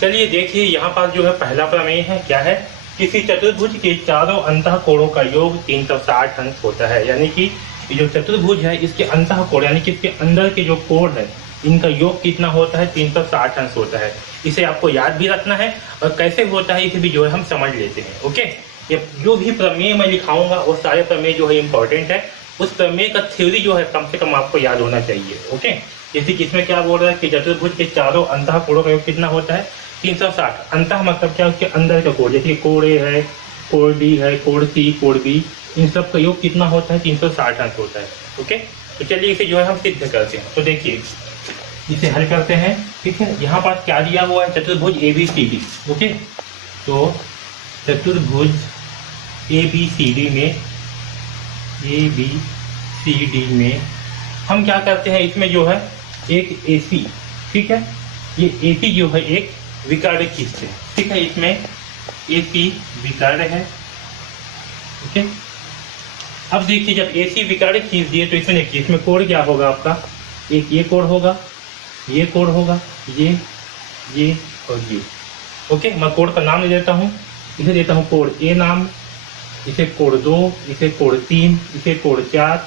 चलिए देखिए, यहाँ पर जो है पहला प्रमेय है, क्या है, किसी चतुर्भुज के चारों अंतः कोणों का योग 360 अंश होता है। यानी कि ये जो चतुर्भुज है इसके अंतः कोण यानी कि इसके अंदर के जो कोण है इनका योग कितना होता है, 360 अंश होता है। इसे आपको याद भी रखना है और कैसे होता है इसे भी जो है हम समझ लेते हैं। ओके, ये जो भी प्रमेय मैं लिखाऊंगा वो सारे प्रमेय जो है इंपॉर्टेंट है। उस प्रमेय का थ्योरी जो है कम से कम आपको याद होना चाहिए। ओके, जैसे कि इसमें क्या बोल रहा है कि चतुर्भुज के चारों अंतः कोणों का योग कितना होता है, 360। अंतः मतलब क्या, उसके अंदर का कोण, जैसे कोण ए है, कोण डी है, कोण सी, कोण बी, इन सब का योग कितना होता है, 360 अंश होता है। ओके, तो चलिए इसे जो है हम सिद्ध करते हैं। तो देखिए इसे हल करते हैं। ठीक है, यहाँ पास क्या दिया हुआ है, चतुर्भुज ABCD। ओके, तो चतुर्भुज ABCD में हम क्या करते हैं, इसमें जो है एक AC, ठीक है, ये AC जो है एक विकर्ण खींचते हैं। ठीक है, इसमें AC विकर्ण है। ओके, अब देखिए जब AC विकर्ण खींच दिए तो इसमें देखिए इसमें कोण क्या होगा आपका, एक ये कोण होगा, ये कोण होगा, ये और ये। ओके, मैं कोण का नाम ले देता हूँ, इसे देता हूँ कोण A नाम, इसे कोण 2, इसे कोण 3, इसे कोण 4,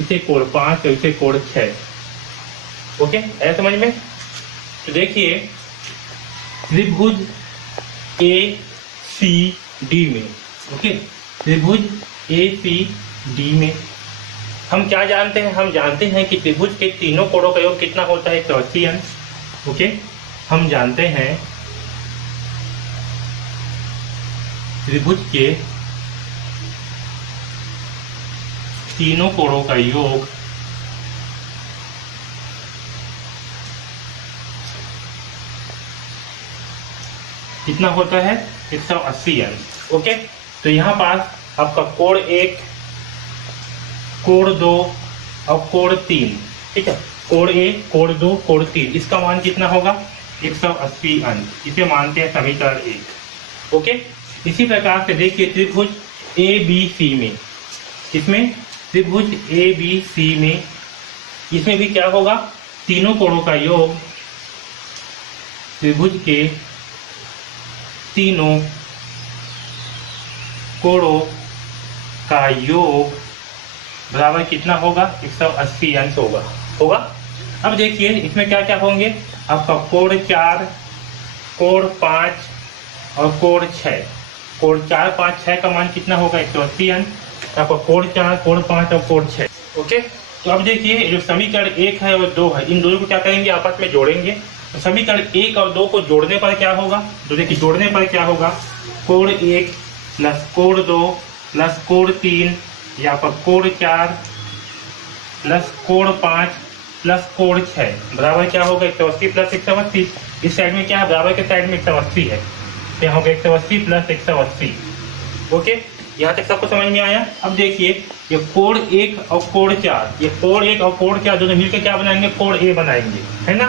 इसे कोण 5 और इसे कोण 6। ओके, है समझ में। तो देखिए त्रिभुज ACD में, ओके, त्रिभुज ACD में हम क्या जानते हैं, हम जानते हैं कि त्रिभुज के तीनों कोणों का योग कितना होता है, 180 अंश। ओके, हम जानते हैं त्रिभुज के तीनों कोणों का योग कितना होता है, 180 अंश। ओके, तो यहाँ पास आपका कोण 1, कोण 2 और कोण 3, ठीक है, कोण 1, कोण 2, कोण 3, इसका मान कितना होगा, 180 अंश। इसे मानते हैं समीकरण 1। ओके, इसी प्रकार से देखिए त्रिभुज ABC में, इसमें त्रिभुज ABC में इसमें भी क्या होगा, तीनों कोणों का योग, त्रिभुज के तीनों कोणों का योग बराबर कितना होगा, 180 अंश होगा। अब देखिए इसमें क्या क्या होंगे, आपका कोण 4, कोण 5 और कोण 6। कोण 4, 5, 6 का मान कितना होगा, 180 अंश। आपका कोण 4, कोण 5 और कोण 6। ओके, तो अब देखिए जो समीकरण 1 है और 2 है, इन दोनों को क्या करेंगे, आपस में जोड़ेंगे। तो समीकरण 1 और 2 को जोड़ने पर क्या होगा, तो देखिए जोड़ने पर क्या होगा, कोण 1 प्लस कोण 2 प्लस कोण 3 या पर कोण 4 प्लस कोण 5 प्लस कोण 6 बराबर क्या होगा, 180 प्लस 180। इस साइड में क्या है, बराबर के साइड में 180 है, तो यहाँ होगा 180 प्लस 180। ओके, यहाँ तक सबको समझ में आया। अब देखिए ये कोण 1 और कोण 4, ये कोण 1 और कोण 4 दोनों मिलकर क्या बनाएंगे, कोण A बनाएंगे, है ना।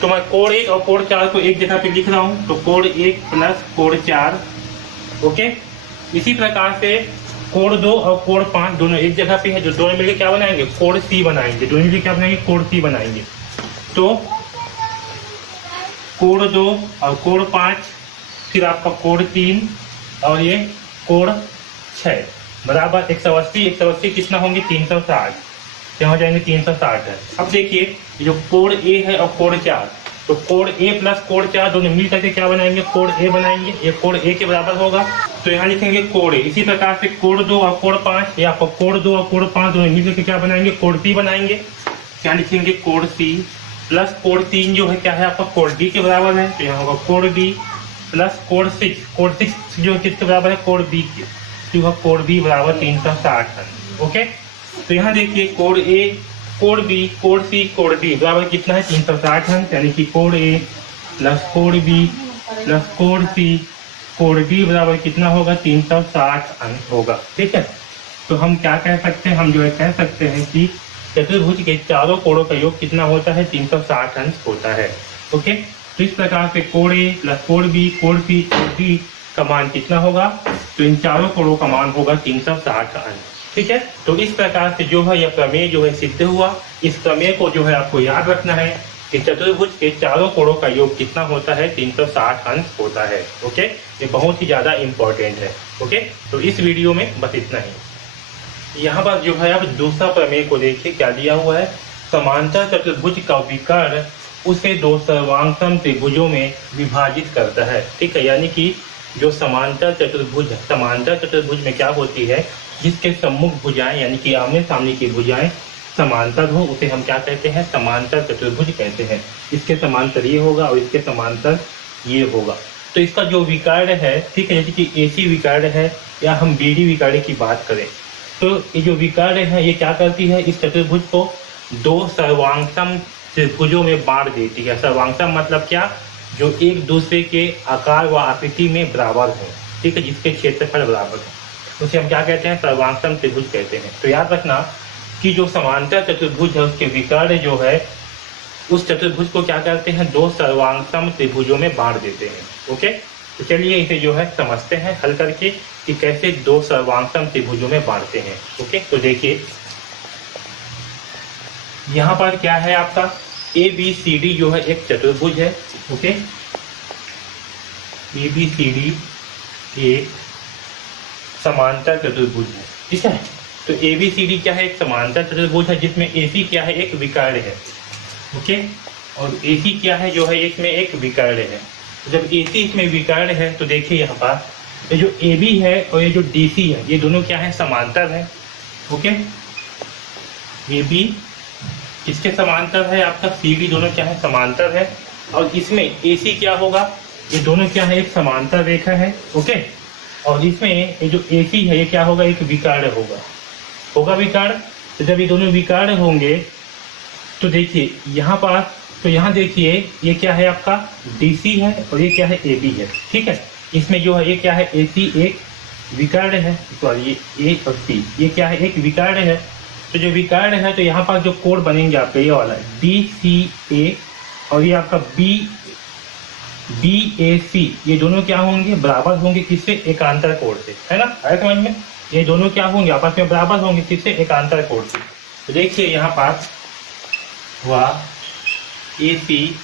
तो मैं कोण 1 और कोण 4 को एक जगह पे लिख रहा हूँ, तो कोण 1 प्लस कोण 4। ओके, इसी प्रकार से कोण 2 और कोण 5 दोनों एक जगह पे है, जो दोनों मिलकर क्या बनाएंगे, कोण C बनाएंगे, दोनों मिलकर क्या बनाएंगे, कोण C बनाएंगे। तो कोण 2 और कोण 5, फिर आपका कोण 3 और ये कोण 6 बराबर 180 कितना होंगे, 360, क्या हो जाएंगे, 360 है। अब देखिए जो कोण A है और कोण 4, तो कोण A प्लस कोण 4 दोनों मिल करके क्या बनाएंगे, कोण A बनाएंगे, ये कोण A के बराबर होगा, तो यहाँ लिखेंगे कोण A। इसी प्रकार से कोण 2 और कोण 5, या आपको कोण 2 और कोण 5 दोनों मिल करके क्या बनाएंगे, कोण C बनाएंगे, क्या लिखेंगे, कोण C प्लस कोण 3 जो है क्या है आपका, कोण D के बराबर है, तो यहाँ होगा कोण D प्लस कोण 6 जो किसके बराबर है, कोण B के, तो कोण B बराबर 360 है। ओके, तो यहाँ देखिए कोण A, कोण B, कोण C, कोण D बराबर कितना है, 360 अंश। यानी कि कोण A प्लस कोण B प्लस कोण C, कोण D बराबर कितना होगा, 360 अंश होगा। ठीक है, तो हम क्या कह सकते हैं, हम जो है कह सकते हैं कि चतुर्भुज के चारों कोणों का योग कितना होता है, 360 अंश होता है। ओके, तो इस प्रकार से कोण A प्लस कोण B, कोण C, कोण D का मान कितना होगा, तो इन चारों कोणों का मान होगा 360 अंश। ठीक है, तो इस प्रकार से जो है यह प्रमेय जो है सिद्ध हुआ। इस प्रमेय को जो है आपको याद रखना है, कि चतुर्भुज के चारों कोणों का योग कितना होता है, 360 अंश होता है। ओके, ये बहुत ही ज्यादा इंपॉर्टेंट है। ओके, तो इस वीडियो में बस इतना ही। यहाँ पर जो है अब दूसरा प्रमेय को देखिए क्या दिया हुआ है। समांतर चतुर्भुज का विकर्ण उसे दो सर्वांगसम त्रिभुजों में विभाजित करता है। ठीक है, यानी कि जो समांतर चतुर्भुज में क्या होती है, जिसके सम्मुख भुजाएं यानी कि आमने सामने की भुजाएं समांतर हो, उसे हम क्या कहते हैं, समांतर चतुर्भुज कहते हैं। इसके समांतर ये होगा और इसके समांतर ये होगा। तो इसका जो विकर्ण है, ठीक है, जैसे कि AC विकर्ण है या हम BD विकर्ण की बात करें, तो ये जो विकर्ण है ये क्या करती है, इस चतुर्भुज को दो सर्वांगसम त्रिभुजों में बांट देती है। सर्वांगसम मतलब क्या, जो एक दूसरे के आकार व आकृति में बराबर हो, ठीक है, जिसके क्षेत्रफल बराबर है, उसे हम क्या कहते हैं, सर्वांगसम त्रिभुज कहते हैं। तो याद रखना कि जो समांतर चतुर्भुज है उसके विकर्ण जो है उस चतुर्भुज को क्या करते हैं, दो सर्वांगसम त्रिभुजों में बांट देते हैं। ओके, तो चलिए इसे जो है समझते हैं हल करके कि कैसे दो सर्वांगसम त्रिभुजों में बांटते हैं। ओके, तो देखिए यहाँ पर क्या है, आपका ABCD जो है एक चतुर्भुज है। ओके, ABCD एक समांतर चतुर्भुज है। ठीक है, तो ABCD क्या है, एक समांतर चतुर्भुज है जिसमें AC क्या है, एक विकर्ण है। ओके, और AC क्या है, जो है इसमें एक विकर्ण है। जब AC इसमें विकर्ण है तो देखिए यहाँ पर ये जो AB है और ये जो DC है, ये दोनों क्या है, समांतर है। ओके, AB किसके समांतर है, आपका CD दोनों क्या है, समांतर है। और इसमें AC क्या होगा, ये दोनों क्या है, एक समांतर रेखा है। ओके, और इसमें ये जो AC है ये क्या होगा, एक विकर्ण होगा विकर्ण। तो जब ये दोनों विकर्ण होंगे तो देखिए यहाँ पर, तो यहाँ देखिए ये क्या है, आपका DC है और ये क्या है, AB है। ठीक है, इसमें जो है ये क्या है, AC एक विकर्ण है, तो ये A और C ये क्या है, एक विकर्ण है। तो जो विकर्ण है तो यहाँ पर जो कोण बनेंगे आपका ये वाला DCA और ये आपका BAC, ये दोनों क्या होंगे, बराबर होंगे किससे, एकांतर कोण से, है ना, आया समझ में। ये दोनों क्या होंगे, आपस में बराबर होंगे किससे, एकांतर कोण से। तो देखिए यहाँ पास हुआ AC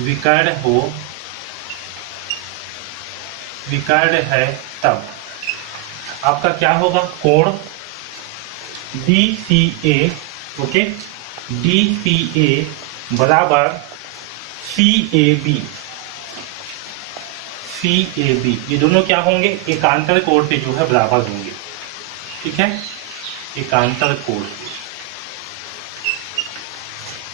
विकर्ण है तब आपका क्या होगा, कोण DCA, ओके, DCA बराबर CAB, ये दोनों क्या होंगे, एकांतर कोण से जो है बराबर होंगे। ठीक है, एकांतर कोण से।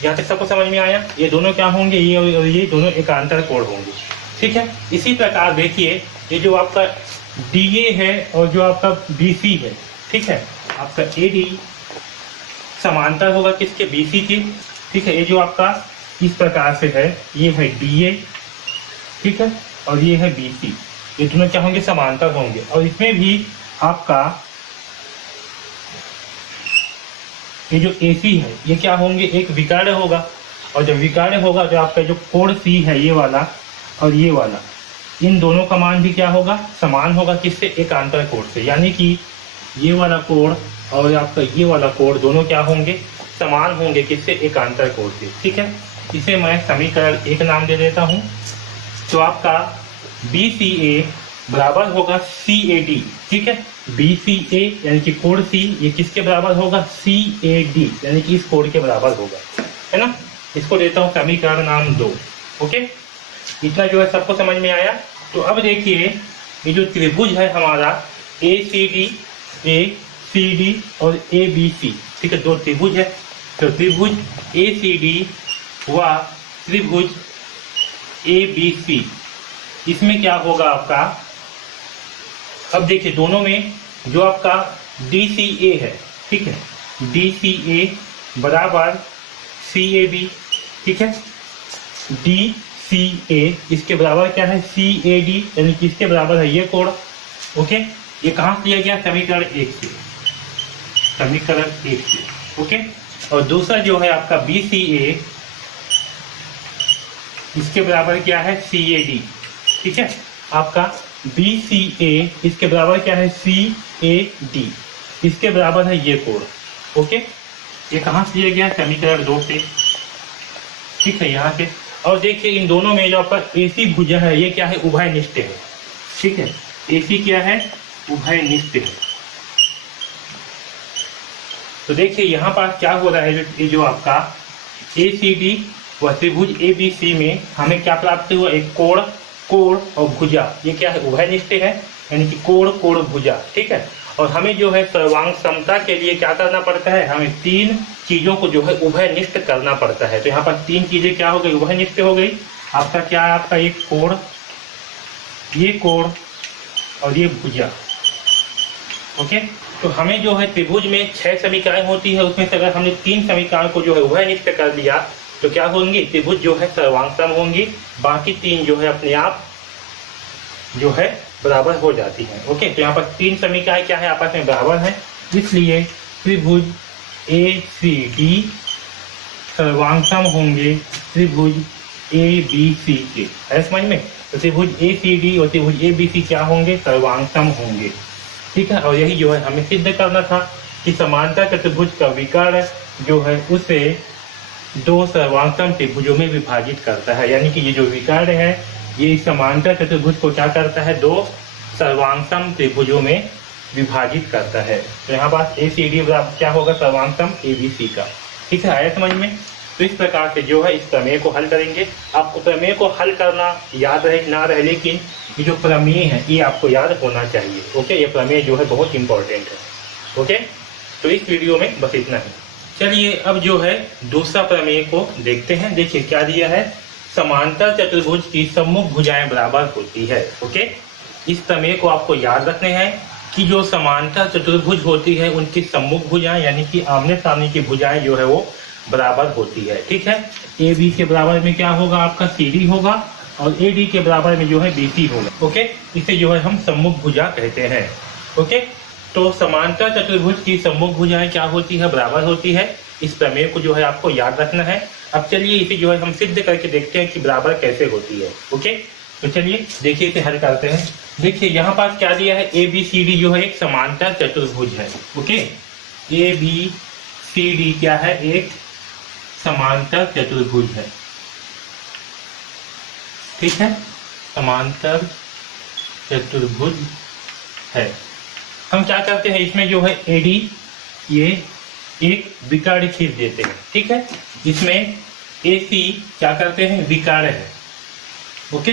यहाँ तक सबको समझ में आया, ये दोनों क्या होंगे, ये और ये दोनों एकांतर कोण होंगे। ठीक है, इसी प्रकार देखिए ये जो आपका DA है और जो आपका BC है, ठीक है, आपका AD समांतर होगा किसके, BC के। ठीक है, ये जो आपका इस प्रकार से है, ये है DA, ठीक है, और ये है BC, ये दोनों क्या होंगे, समांतर होंगे। और इसमें भी आपका ये जो AC है ये क्या होंगे, एक विकर्ण होगा। और जब विकर्ण होगा तो आपका जो कोण C है ये वाला और ये वाला, इन दोनों का मान भी क्या होगा, समान होगा किससे, एकांतर कोण से। यानी कि ये वाला कोण और आपका ये वाला कोण दोनों क्या होंगे, समान होंगे किससे, एकांतर कोण से। ठीक है, इसे मैं समीकरण 1 नाम दे देता हूँ। तो आपका BCA बराबर होगा CAD। ठीक है, BCA यानी कि कोण C ये किसके बराबर होगा, CAD यानी कि इस कोण के बराबर होगा, है ना। इसको देता हूँ समीकरण नाम 2। ओके, इतना जो है सबको समझ में आया। तो अब देखिए ये जो त्रिभुज है हमारा ACD और ABC, ठीक है, दो त्रिभुज है। तो त्रिभुज ACD व त्रिभुज ABC, इसमें क्या होगा आपका, अब देखिए दोनों में जो आपका DCA है, ठीक है, DCA बराबर CAB, ठीक है, DCA इसके बराबर क्या है, CAD यानी कि इसके बराबर है ये कोण। ओके, ये कहाँ से लिया गया, समीकरण 1 से, समीकरण 1 से। ओके, और दूसरा जो है आपका BCA, इसके बराबर क्या है, CAD। ठीक है, आपका BCA इसके बराबर क्या है, CAD, इसके बराबर है ये कोण। ओके, ये कहाँ से लिया गया, समीकरण 2 से। ठीक है, यहाँ से। और देखिए इन दोनों में जो आपका AC भुजा है ये क्या है, उभयनिष्ठ है। ठीक है, AC क्या है, उभयनिष्ठ है। तो देखिए यहाँ पास क्या हो रहा है, ये जो आपका ACD व त्रिभुज ABC में हमें क्या प्राप्त हुआ, एक कोण, कोण और भुजा, ये क्या है, उभयनिष्ठ है, यानी कि कोण कोण भुजा। ठीक है, और हमें जो है सर्वांग समता के लिए क्या करना पड़ता है, हमें 3 चीजों को जो है उभयनिष्ठ करना पड़ता है। तो यहाँ पर 3 चीजें क्या हो गई, उभयनिष्ठ हो गई। आपका क्या है, आपका एक कोण, ये कोण और ये भुजा। ओके, तो हमें जो है त्रिभुज में 6 समीकरण होती है, उसमें से अगर हमने 3 समीकरण को जो है उभयनिष्ठ कर लिया तो क्या होंगी, त्रिभुज जो है सर्वांग होंगी, बाकी 3 जो है अपने आप जो है बराबर हो जाती है। ओके, तो यहाँ पर 3 समीकरण क्या है, आपस में बराबर है, इसलिए त्रिभुज ACD सर्वांग होंगे त्रिभुज ABC के। है समझ में? तो त्रिभुज ACD और त्रिभुज ABC क्या होंगे, सर्वांग होंगे। ठीक है, और यही जो है हमें सिद्ध करना था कि समांतर चतुर्भुज का विकर्ण जो है उसे 2 सर्वांग त्रिभुजों में विभाजित करता है। यानी कि ये जो विकर्ण है ये समांतर चतुर्भुज को क्या करता है, 2 सर्वांग त्रिभुजों में विभाजित करता है। तो यहाँ पास ACD बराबर क्या होगा, सर्वांग ABC का। ठीक है, आया समझ में? तो इस प्रकार से जो है इस प्रमेय को हल करेंगे। आपको प्रमेय को हल करना याद रहे ना रहे, लेकिन ये जो प्रमेय है ये आपको याद होना चाहिए। ओके, ये प्रमेय जो है बहुत इंपॉर्टेंट है। ओके, तो इस वीडियो में बस इतना ही। चलिए अब जो है दूसरा प्रमेय को देखते हैं। देखिए क्या दिया है, समांतर चतुर्भुज की सम्मुख भुजाएं बराबर होती है। ओके, इस प्रमेय को आपको याद रखने हैं कि जो समांतर चतुर्भुज होती है उनकी सम्मुख भुजाएं यानी कि आमने सामने की भुजाएं जो है वो बराबर होती है। ठीक है, AB के बराबर में क्या होगा, आपका CD होगा, और AD के बराबर में जो है BC होगा। ओके, इसे जो है हम सम्मुख भुजा कहते हैं। ओके, तो समांतर चतुर्भुज की सम्मुख भुजाएं क्या होती है, बराबर होती है। इस प्रमेय को जो है आपको याद रखना है। अब चलिए इसे जो है हम सिद्ध करके देखते हैं कि बराबर कैसे होती है। ओके, तो चलिए देखिए इसे हल करते हैं। देखिए यहाँ पास क्या दिया है, ABCD जो है एक समांतर चतुर्भुज है। ओके, ABCD क्या है, एक समांतर चतुर्भुज है। ठीक है, समांतर चतुर्भुज है। हम क्या करते हैं, इसमें जो है AD ये एक विकर्ण खींच देते हैं। ठीक है, इसमें AC क्या करते हैं, विकर्ण है। ओके,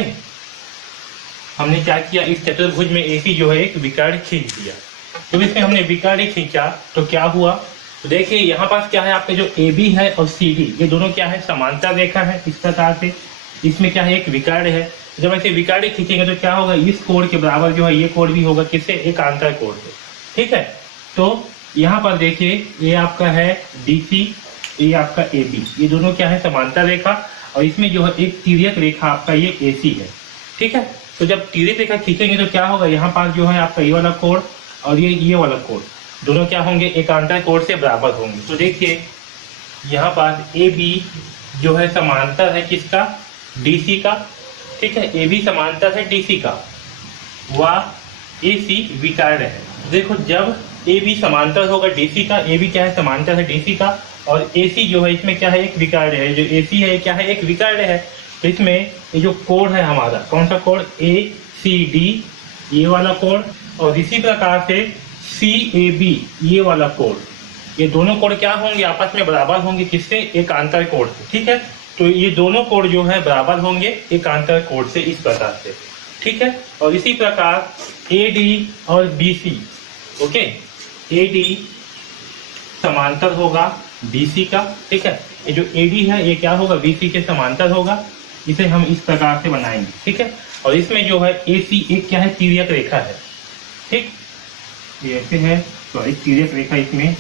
हमने क्या किया, इस चतुर्भुज में AC जो है एक विकर्ण खींच दिया। जब इसमें हमने विकर्ण खींचा तो क्या हुआ, तो देखिए यहाँ पास क्या है, आपके जो AB है और CD ये दोनों क्या है, समांतर रेखा है। इस प्रकार से इसमें क्या है, एक विकर्ण है। जब ऐसे विकर्ण खींचेंगे तो क्या होगा, इस कोण के बराबर जो है ये कोण भी होगा, किससे, एक आंतर कोण से। ठीक है, तो यहाँ पर देखिए ये आपका है DC, ये आपका AB, ये दोनों क्या है, समांतर रेखा, और इसमें जो है एक तिर्यक रेखा आपका ये AC है। ठीक है, तो जब तिर्यक रेखा खींचेंगे तो क्या होगा, यहाँ पास जो है आपका ये वाला कोण और ये वाला कोण दोनों क्या होंगे, एकांतर कोण से बराबर होंगे। तो देखिए यहाँ पास AB जो है समांतर है किसका, DC का। ठीक है, AB समांतर है DC का, व AC विकर्ण है। देखो जब AB समांतर होगा DC का, AB क्या है, समांतर है DC का, और AC जो है इसमें क्या है, एक विकर्ण है। जो AC है क्या है, एक विकर्ण है। तो इसमें ये जो कोण है हमारा, कौन सा कोण, ACD ये वाला कोण, और इसी प्रकार से CAB ये वाला कोण, ये दोनों कोण क्या होंगे, आपस में बराबर होंगे, किससे, एक आंतर कोण से। ठीक है, तो ये दोनों कोण जो है बराबर होंगे एक आंतर कोण से, इस प्रकार से। ठीक है, और इसी प्रकार AD और BC, ओके, AD समांतर होगा BC का। ठीक है, ये जो AD है ये क्या होगा, BC के समांतर होगा। इसे हम इस प्रकार से बनाएंगे। ठीक है, और इसमें जो है AC एक क्या है, तिर्यक रेखा है। ठीक, ये ऐसे है, तो एक तिर्यक रेखा इसमें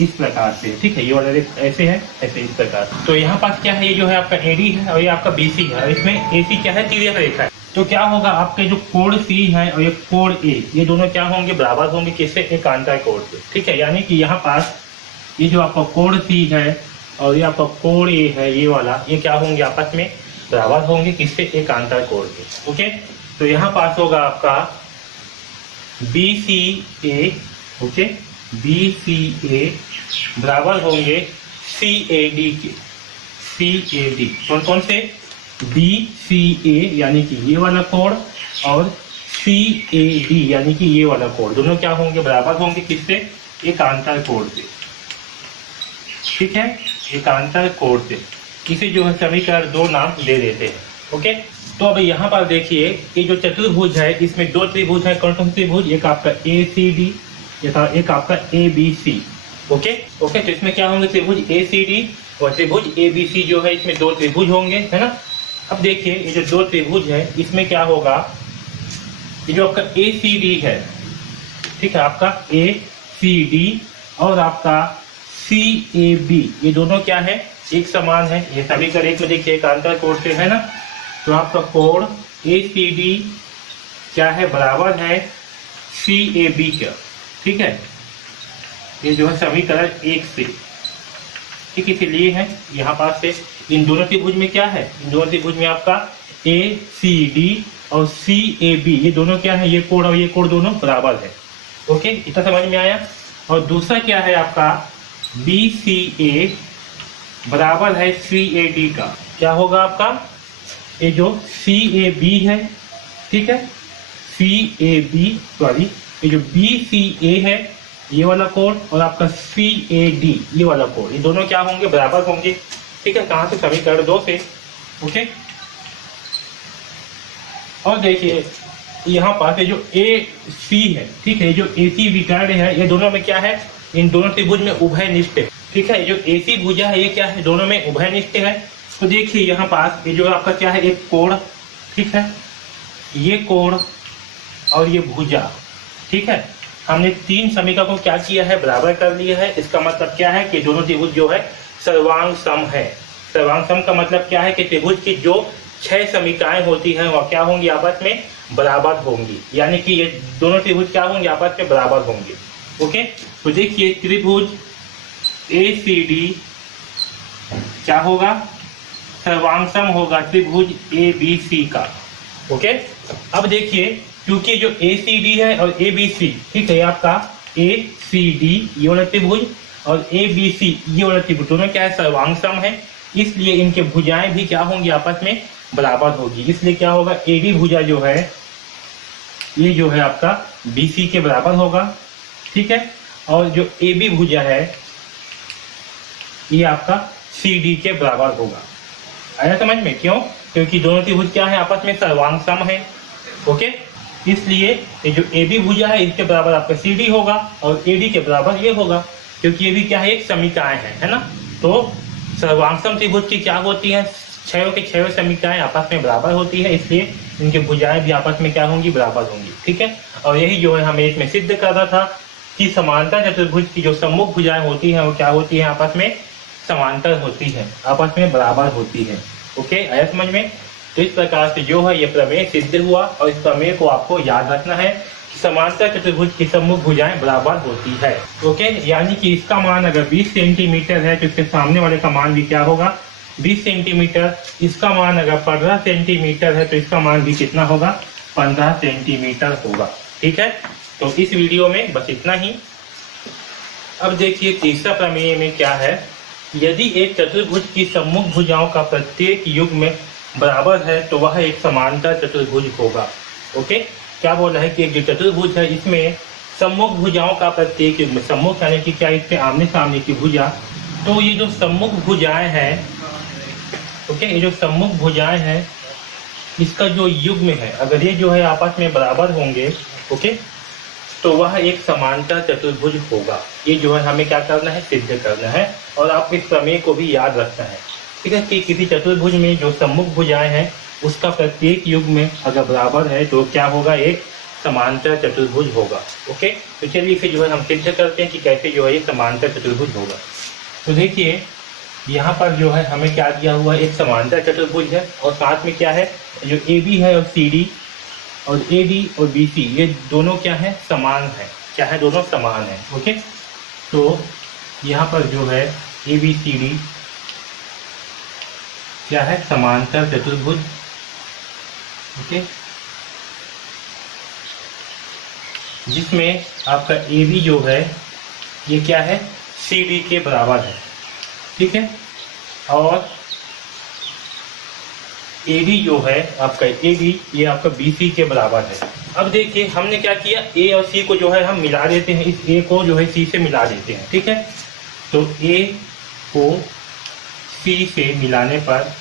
इस प्रकार से। ठीक है, ये वाला ऐसे है, ऐसे इस प्रकार। तो यहाँ पास क्या है, ये जो है आपका AD है और ये आपका BC है, और इसमें AC क्या है, तिर्यक रेखा है। तो क्या होगा, आपके जो कोण C है और ये कोण A ये दोनों क्या होंगे, बराबर होंगे, किससे, एक आंतर कोण से। ठीक है, यानी कि यहाँ पास ये जो आपका कोण C है और ये आपका कोण A है, ये वाला, ये क्या होंगे, आपस में बराबर होंगे, किससे, एक आंतर कोण से। ओके, तो यहाँ पास होगा आपका BCA, ओके, BCA बराबर होंगे CAD के। सी ए डी। कौन कौन से? बी सी ए यानी कि ये वाला कोण और सी ए डी यानी कि ये वाला कोण, दोनों क्या होंगे? बराबर होंगे। किससे? एकांतर कोण से। ठीक है, एकांतर कोण से। इसे जो है समीकरण 2 नाम दे देते हैं। ओके, तो अब यहाँ पर देखिए ये जो चतुर्भुज है इसमें 2 त्रिभुज है। कौन कौन से त्रिभुज? एक आपका ए सी डी, एक आपका A B C. Okay okay, तो इसमें क्या होंगे? त्रिभुज ए सी डी और त्रिभुज ए बी सी जो है इसमें 2 त्रिभुज होंगे, है ना। अब देखिए ये जो 2 त्रिभुज है इसमें क्या होगा? ये जो आपका ए सी डी है, ठीक है, आपका ए सी डी और आपका सी ए बी, ये दोनों क्या है? एक समान है। ये समीकरण एक में देखिए एकांतर कोण से, है ना। तो आपका कोण ए सी डी क्या है? बराबर है सी ए बी का। ठीक है, ये जो है समीकरण 1 से, ठीक, इसलिए है यहाँ पास से इन दोनों त्रिभुज में क्या है? इन दोनों त्रिभुज में आपका ए सी डी और सी ए बी, ये दोनों क्या है? ये कोण और ये कोण दोनों बराबर है। ओके, इतना समझ में आया। और दूसरा क्या है आपका? बी सी ए बराबर है सी ए डी का। क्या होगा आपका? ये जो सी ए बी है, ठीक है, सी ए बी सॉरी, ये जो बी सी ए है ये वाला कोण और आपका सी ए डी ये वाला कोण, ये दोनों क्या होंगे? बराबर होंगे। ठीक है, कहाँ से? समीकरण 2 से। ओके, और देखिए यहाँ पास ये जो ए सी है, ठीक है, जो ए सी विकर्ण है ये दोनों में क्या है? इन दोनों त्रिभुज में उभयनिष्ठ है। ठीक है, ये जो ए सी भुजा है ये क्या है? दोनों में उभयनिष्ठ है। तो देखिए यहाँ पास ये जो आपका क्या है? एक कोण, ठीक है, ये कोण और ये भुजा, ठीक है, हमने 3 समीकरण को क्या किया है? बराबर कर लिया है। इसका मतलब क्या है कि दोनों त्रिभुज जो है सर्वांग सम है। सर्वांग सम का मतलब क्या है कि त्रिभुज की जो 6 समीकरण होती हैं वह क्या होंगी? आपस में बराबर होंगी, यानी कि ये दोनों त्रिभुज क्या होंगे? आपस में बराबर होंगे। ओके, तो देखिए त्रिभुज ए सी डी क्या होगा? सर्वांग होगा त्रिभुज ए बी सी का। ओके, अब देखिए क्योंकि जो ए सी डी है और ए बी सी, ठीक है, आपका ए सी डी ये वाला त्रिभुज और ए बी सी ये वाला त्रिभुज दोनों क्या है? सर्वांग सम है, इसलिए इनके भुजाएं भी क्या होंगी? आपस में बराबर होगी। इसलिए क्या होगा? ए डी भुजा जो है ये जो है आपका बी सी के बराबर होगा, ठीक है, और जो ए बी भुजा है ये आपका सी डी के बराबर होगा। आया समझ में? क्यों? क्योंकि दोनों त्रिभुज क्या है? आपस में सर्वांग सम है। ओके, इसलिए ये जो ए बी भुजा है इसके बराबर आपका सी डी होगा और ए डी के बराबर ये होगा, क्योंकि ये भी क्या है? एक समीकरण है ना। तो सर्वांग सम त्रिभुज की क्या होती है? 6 के 6 समीकरण आपस में बराबर होती है, इसलिए इनके भुजाएं भी आपस में क्या होंगी? बराबर होंगी। ठीक है, और यही जो है हमें इसमें सिद्ध करना था कि समांतर चतुर्भुज की जो सम्मुख भुजाएं होती हैं वो क्या होती हैं? आपस में समांतर होती है, आपस में बराबर होती है। ओके, आया समझ में? तो इस प्रकार से जो है ये प्रमेय सिद्ध हुआ और इस प्रमेय को आपको याद रखना है कि समांतर चतुर्भुज की सम्मुख भुजाएं बराबर होती है। ओके, यानी कि इसका मान अगर 20 सेंटीमीटर है तो इसके सामने वाले का मान भी क्या होगा? 20 सेंटीमीटर। इसका मान अगर 15 सेंटीमीटर है तो इसका मान भी कितना होगा? 15 सेंटीमीटर होगा। ठीक है, तो इस वीडियो में बस इतना ही। अब देखिए तीसरा प्रमेय में क्या है? यदि एक चतुर्भुज की सम्मुख भुजाओं का प्रत्येक युग्म बराबर है तो वह एक समांतर चतुर्भुज होगा। ओके, क्या बोल रहा है कि एक जो चतुर्भुज है इसमें सम्मुख भुजाओं का प्रत्येक युग्म, सम्मुख यानी कि क्या? इसके आमने सामने की भुजा। तो ये जो सम्मुख भुजाएं हैं, ओके, ये जो सम्मुख भुजाएं हैं इसका जो युग्म है अगर ये जो है आपस में बराबर होंगे, ओके, तो वह एक समांतर चतुर्भुज होगा। ये जो है हमें क्या करना है? सिद्ध करना है, और आप इस प्रमेय को भी याद रखना है। ठीक है, कि किसी चतुर्भुज में जो सम्मुख भुजाएं हैं उसका प्रत्येक युग्म अगर बराबर है तो क्या होगा? एक समांतर चतुर्भुज होगा। ओके, तो चलिए फिर जो है हम सिद्ध करते हैं कि कैसे जो है ये समांतर चतुर्भुज होगा। तो देखिए यहाँ पर जो है हमें क्या दिया हुआ है? एक समांतर चतुर्भुज है और साथ में क्या है? जो ए बी है और सी डी और ए डी और बी सी ये दोनों क्या है? समान है। क्या है? दोनों समान है। ओके, तो यहाँ पर जो है ए बी सी डी क्या है? समांतर चतुर्भुज। ओके, जिसमें आपका ए बी जो है ये क्या है? सी डी के बराबर है। ठीक है, और AD जो है आपका AD ये आपका BC के बराबर है। अब देखिए हमने क्या किया, A और C को जो है हम मिला देते हैं, इस A को जो है C से मिला देते हैं, ठीक है। तो A को C से मिलाने पर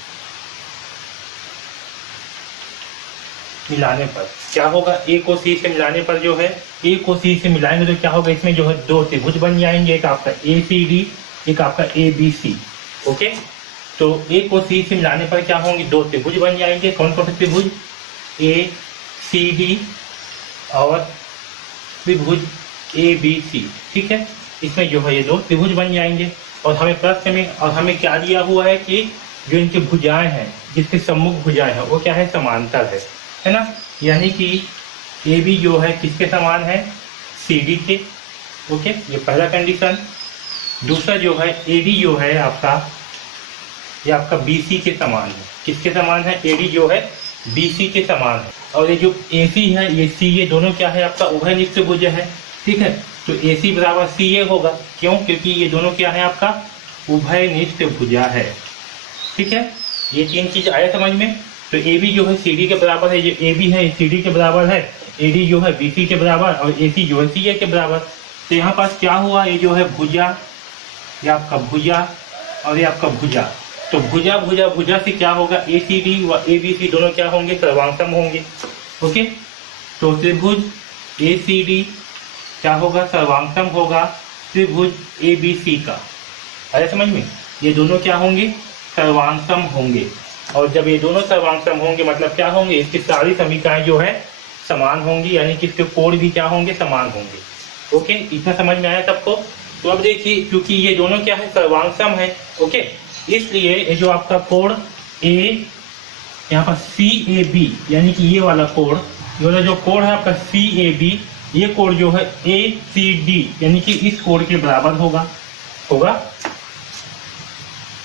क्या होगा, A को C से मिलाने पर जो है, A को C से मिलाएंगे तो क्या होगा, इसमें जो है दो त्रिभुज बन जाएंगे, एक आपका ACD, एक आपका ABC। ओके, तो A को C से मिलाने पर क्या होंगे, दो त्रिभुज बन जाएंगे। कौन कौन से त्रिभुज, ACD और त्रिभुज ABC, ठीक है। इसमें जो है ये दो त्रिभुज बन जाएंगे। और हमें प्रश्न में और हमें क्या दिया हुआ है कि जो इनकी भुजाएं हैं, जिसके सम्मुख भुजाएं हैं वो क्या है, समांतर है ना। यानी कि AB जो है किसके समान है, CD के। ओके, ये पहला कंडीशन। दूसरा जो है AD जो है आपका, ये आपका BC के समान है। किसके समान है, AD जो है BC के समान है। और ये जो AC है, ये C, ये दोनों क्या है आपका उभयनिष्ठ भुज है, ठीक है। तो AC बराबर CA होगा, क्यों, क्योंकि ये दोनों क्या है आपका उभयनिष्ठ भुजा है, ठीक है। ये तीन चीज आया समझ में। तो AB जो है CD के बराबर है, जो AB है CD के बराबर है, AD जो है BC के बराबर और AC जो है CA के बराबर। तो यहाँ पास क्या हुआ, ये जो है भुजा, ये आपका भुजा और ये आपका भुजा। तो भुजा भुजा भुजा से क्या होगा, ACD व ABC दोनों क्या होंगे, सर्वांगसम होंगे। ओके, तो त्रिभुज ACD क्या होगा, सर्वांगसम होगा त्रिभुज ABC का। अरे समझ में, ये दोनों क्या होंगे, सर्वांगसम होंगे। और जब ये दोनों सर्वांगसम होंगे मतलब क्या होंगे, इसकी सारी समीकरण जो है समान होंगी, यानी कि इसके कोण भी क्या होंगे, समान होंगे। ओके, इतना समझ में आया सबको। तो अब देखिए, क्योंकि ये दोनों क्या है, सर्वांगसम है, ओके, इसलिए ये जो आपका कोण A यहाँ पर CAB, यानी कि ये वाला कोण, ये वाला जो कोण है आपका CAB, ये कोण जो है ACD, यानी कि इस कोण के बराबर होगा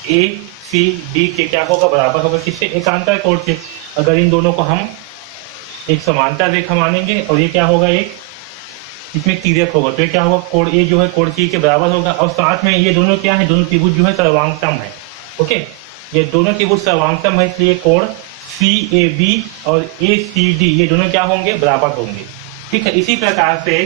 ACD के क्या होगा, बराबर होगा किससे, एकांतर कोण से। अगर इन दोनों को हम एक समांतर रेखा मानेंगे और ये क्या होगा, एक इसमें तिर्यक होगा, तो ये क्या होगा, कोण A जो है कोण C के बराबर होगा। और साथ में ये दोनों क्या है, दोनों त्रिभुज जो है सर्वांगसम है। ओके, ये दोनों त्रिभुज सर्वांगसम है, इसलिए कोण CAB और ACD ये दोनों क्या होंगे, बराबर होंगे, ठीक है। इसी प्रकार से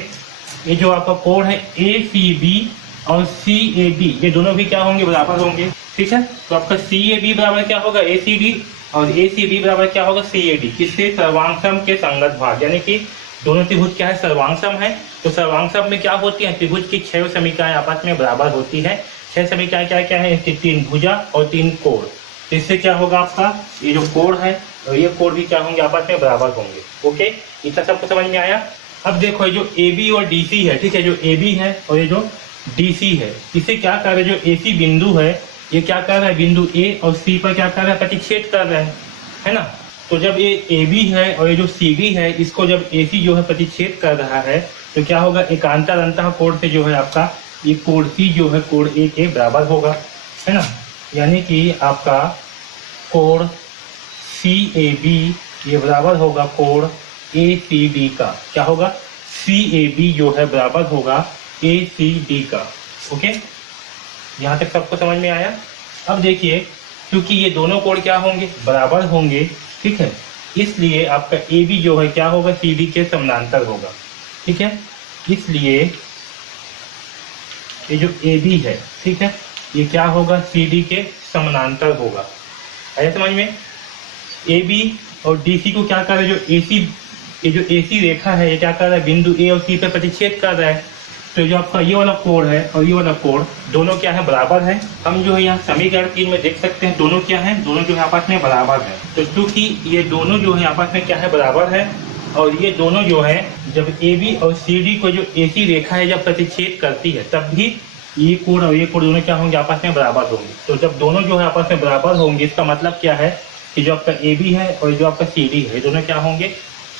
ये जो आपका कोण है ACB और CAD ये दोनों भी क्या होंगे, बराबर होंगे, ठीक है। तो आपका CAB बराबर क्या होगा, ACD, और ACB बराबर क्या होगा, CAD, किससे, सर्वांगसम के संगत भाग। यानी कि दोनों त्रिभुज क्या है, सर्वांगसम है। तो सर्वांगसम में क्या होती है, त्रिभुज की 6 समीकरण आपस में बराबर होती है। 6 समीकरण क्या क्या है, 3 भुजा और 3 कोण। तो इससे क्या होगा, आपका ये जो कोण है और ये कोण भी क्या होंगे, आपस में बराबर होंगे। ओके, इतना सबको समझ में आया। अब देखो ये जो AB और DC है, ठीक है, जो AB है और ये जो DC है, इसे क्या कर रहे हैं, जो AC बिंदु है ये क्या कर रहा है, बिंदु A और C पर क्या कर रहा है, प्रतिच्छेद कर रहा है ना। तो जब ये AB है और ये जो CD है, इसको जब AC जो है प्रतिच्छेद कर रहा है तो क्या होगा, एकांतर अंतः कोण से जो है आपका ये कोण C जो है कोण A के बराबर होगा, है ना। यानी कि आपका कोण CAB ये बराबर होगा कोण ACD का। क्या होगा, CAB जो है बराबर होगा ACD का। ओके, यहाँ तक सबको समझ में आया। अब देखिए, क्योंकि ये दोनों कोण क्या होंगे, बराबर होंगे, ठीक है, इसलिए आपका AB जो है क्या होगा, CD के समानांतर होगा, ठीक है। इसलिए ये जो AB है, ठीक है, ये क्या होगा, CD के समानांतर होगा। आया समझ में। AB और DC को क्या कर रहा है, जो AC रेखा है ये क्या कर रहा है, बिंदु A और C पे प्रतिच्छेद कर रहा है। तो जो आपका ये वाला कोण है और ये वाला कोण दोनों क्या है, बराबर है। हम जो है यहाँ समीकरण 3 में देख सकते हैं, दोनों क्या है, दोनों जो है आपस में बराबर है। तो क्योंकि ये दोनों जो है आपस में क्या है, बराबर है, और ये दोनों जो है जब AB और CD को जो AC रेखा है जब प्रतिच्छेद करती है, तब भी ये कोण और ये कोण दोनों क्या होंगे, आपस में बराबर होंगे। तो जब दोनों जो है आपस में बराबर होंगे, इसका मतलब क्या है कि जो आपका AB है और जो आपका CD है दोनों क्या होंगे,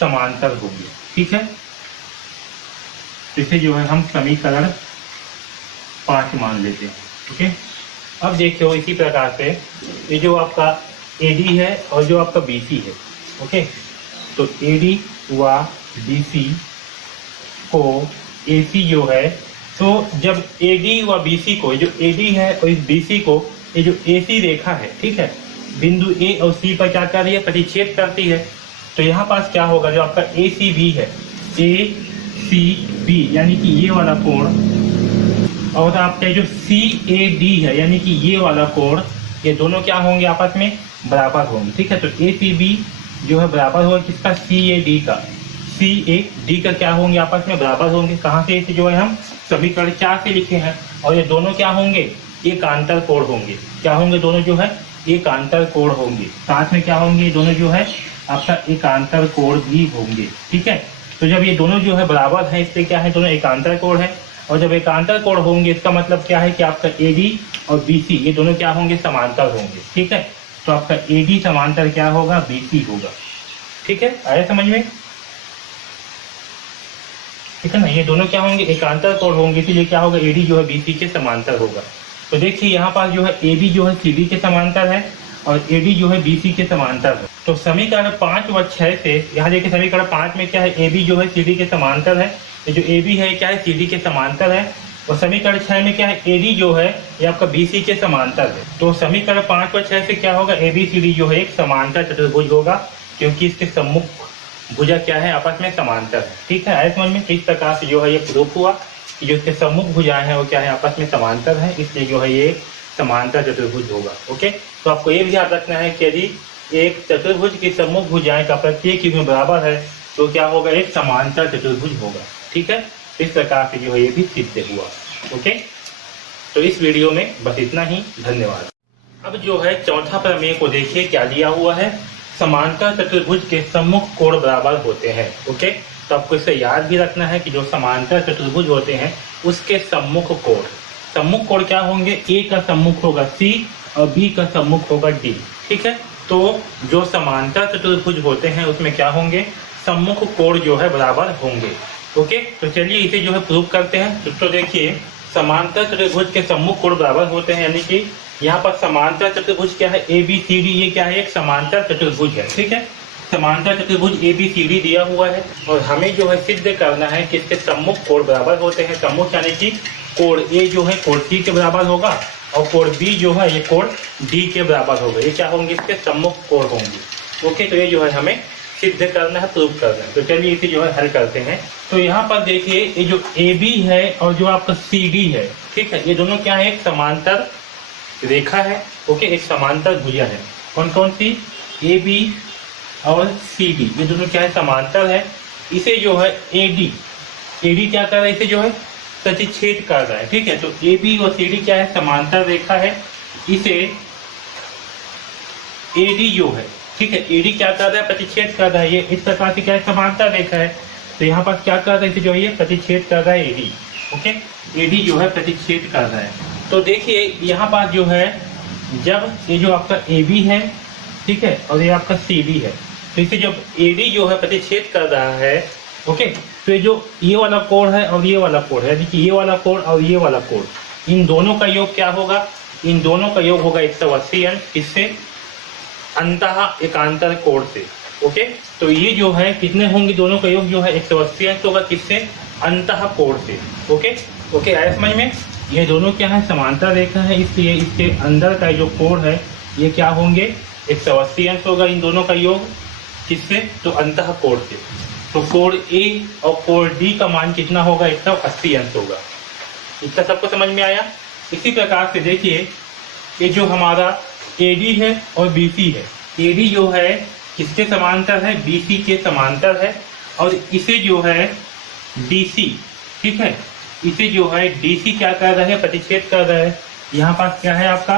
समांतर होंगे, ठीक है। इसे जो है हम समीकरण 5 मान लेते हैं। ओके, अब देखिए इसी प्रकार से ये जो आपका AD है और जो आपका BC है, ओके, तो AD व BC को AC जो है, तो जब AD व BC को, जो AD है और इस BC को ये जो AC रेखा है, ठीक है, बिंदु ए और सी पर क्या कर रही है, प्रतिच्छेद करती है। तो यहाँ पास क्या होगा, जो आपका ए सी बी है, ए सी बी यानी कि ये वाला कोण, और आपका जो सी ए डी है यानी कि ये वाला कोण, ये दोनों क्या होंगे, आपस में बराबर होंगे। ठीक है, तो ए सी बी जो है बराबर होगा किसका, सी ए डी का। सी ए डी का क्या होंगे, आपस में बराबर होंगे। कहाँ से, इसे जो है हम समीकरण 4 से लिखे हैं। और ये दोनों क्या होंगे, एकांतर कोण होंगे। क्या होंगे, दोनों जो है एकांतर कोण होंगे। साथ में क्या होंगे, दोनों जो है आपका एकांतर कोण भी होंगे। ठीक है, तो जब ये दोनों जो है बराबर है, इसलिए क्या है, दोनों एकांतर कोण है। और जब एकांतर कोण होंगे, इसका मतलब क्या है कि आपका ए डी और बी सी ये दोनों क्या होंगे, समांतर होंगे। ठीक है, तो आपका ए डी समांतर क्या होगा, बी सी होगा। ठीक है, आया समझ में। ठीक है ना, ये दोनों क्या होंगे, एकांतर कोण होंगे, इसलिए क्या होगा, एडी जो है बीसी के समांतर होगा। तो देखिए यहाँ पास जो है एबी जो है सीडी के समांतर है और एडी जो है बीसी के समांतर है। तो समीकरण 5 व 6 से, यहाँ देखिए समीकरण 5 में क्या है, एबी जो है सीडी के समांतर है, ये जो एबी है क्या है, सीडी के समांतर है। और समीकरण 6 में क्या है, एडी जो है ये आपका बीसी के समांतर है। तो समीकरण 5 व 6 से क्या होगा, एबी सीडी जो है एक समांतर चतुर्भुज होगा, क्योंकि इसके सम्मुख भुजा क्या है, आपस में समांतर है। ठीक है, आए समझ में। इस प्रकार से जो है ये प्रूफ हुआ कि जो इसके सम्मुख भुजाएं हैं वो क्या है, आपस में समांतर है, इसलिए जो है ये समांतर चतुर्भुज होगा। ओके, तो आपको ये भी याद रखना है कि यदि एक चतुर्भुज की सम्मुख भुजाएं का प्रत्येक युग्म बराबर है तो क्या होगा, एक समांतर चतुर्भुज होगा। ठीक है, इस प्रकार से जो है ये भी सिद्ध हुआ। ओके, तो इस वीडियो में बस इतना ही, धन्यवाद। अब जो है चौथा प्रमेय को देखिए, क्या दिया हुआ है, समांतर चतुर्भुज के सम्मुख कोण बराबर होते हैं। ओके, तो आपको इसे याद भी रखना है कि जो समांतर चतुर्भुज होते हैं उसके सम्मुख कोण क्या होंगे, ए का सम्मुख होगा सी और बी का सम्मुख होगा डी। ठीक है, तो जो समांतर चतुर्भुज होते हैं उसमें क्या होंगे, सम्मुख कोण जो है बराबर होंगे। ओके, तो चलिए इसे जो है प्रूव करते हैं। तो देखिए समांतर चतुर्भुज के सम्मुख कोण बराबर होते हैं, यानी कि यहाँ पर समांतर चतुर्भुज क्या है, ए बी सी डी, ये क्या है, एक समांतर चतुर्भुज है। ठीक है, समांतर चतुर्भुज ए बी सी डी दिया हुआ है और हमें जो है सिद्ध करना है कि इसके सम्मुख कोण बराबर होते हैं। सम्मुख यानी कि कोण ए जो है कोण सी के बराबर होगा और कोण बी जो है ये कोण डी के बराबर होगा। ये क्या होंगे, इसके सम्मुख कोण होंगे। ओके, तो ये जो है हमें सिद्ध करना है, प्रूव करना है। तो चलिए इसे जो है हल करते हैं। तो यहाँ पर देखिए ये जो ए बी है और जो आपका सी डी है, ठीक है, ये दोनों क्या है, एक समांतर रेखा है। ओके, एक समांतर भुजा है। कौन कौन सी, ए बी और सी डी, ये दोनों क्या है, समांतर है। इसे जो है एडी क्या कर रहा है, इसे जो है प्रतिच्छेद कर रहा है। ठीक है, तो ए बी और सी डी क्या है, समांतर रेखा है। इसे एडी जो है, ठीक है, एडी क्या कर रहा है, प्रतिच्छेद कर रहा है। ये इस प्रकार से क्या है, समांतर रेखा है। तो यहाँ पर क्या कर रहा है, इसे जो है ये प्रतिच्छेद कर रहा है एडी। ओके, एडी जो है प्रतिच्छेद कर रहा है। तो देखिए यहाँ पर जो है, जब ये जो आपका ए बी है, ठीक है, और ये आपका सी डी है, तो इसे जब ए डी जो है प्रतिच्छेद कर रहा है, ओके, तो ये जो ये वाला कोण है और ये वाला कोण है, यानी कि ये वाला कोण और ये वाला कोण, इन दोनों का योग क्या होगा, इन दोनों का योग होगा 180 अंश। इससे अंतः एकांतर कोण से। ओके, तो ये जो है कितने होंगे, दोनों का योग जो है 180 अंश होगा, किससे, अंतः कोण से। ओके ओके, आया समझ में। ये दोनों क्या है, समांतर रेखा है, इसलिए इसके अंदर का जो कोण है ये क्या होंगे, 180 अंश होगा इन दोनों का योग, किससे, तो अंतः कोण से। तो कोण ए और कोण डी का मान कितना होगा, 180 अंश होगा। इसका सबको समझ में आया। इसी प्रकार से देखिए ये जो हमारा एडी है और बीसी है, एडी जो है किसके समांतर है, बीसी के समांतर है। और इसे जो है डीसी, ठीक है, इसे जो है डीसी क्या कर रहा है, प्रतिच्छेद कर रहा है। यहाँ पास क्या है आपका